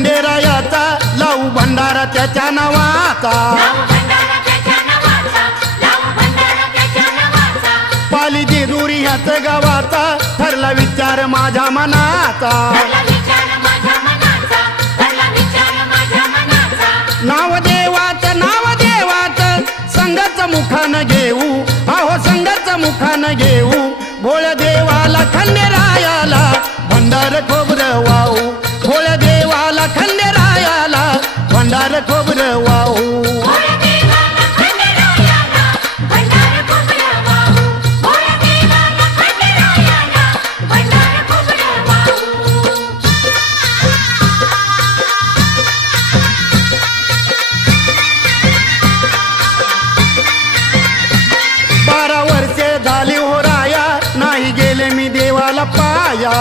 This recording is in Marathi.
खंडेरायाचा लावू भंडारा त्याच्या नावाचा पाली जेजुरी ह्याच गावाचा ठरला विचार माझ्या मनाचा नाव देवाचं संघाच मुखानं घेऊ अहो संघाच मुखानं घेऊ भोळ्या देवाला खंडेरायाला भंडार खोबरं वाहू भोळ्या देवाला खंडेरायाला भंडार खोबरं वाहू झाली हो राया नाही गेले मी देवाला पाया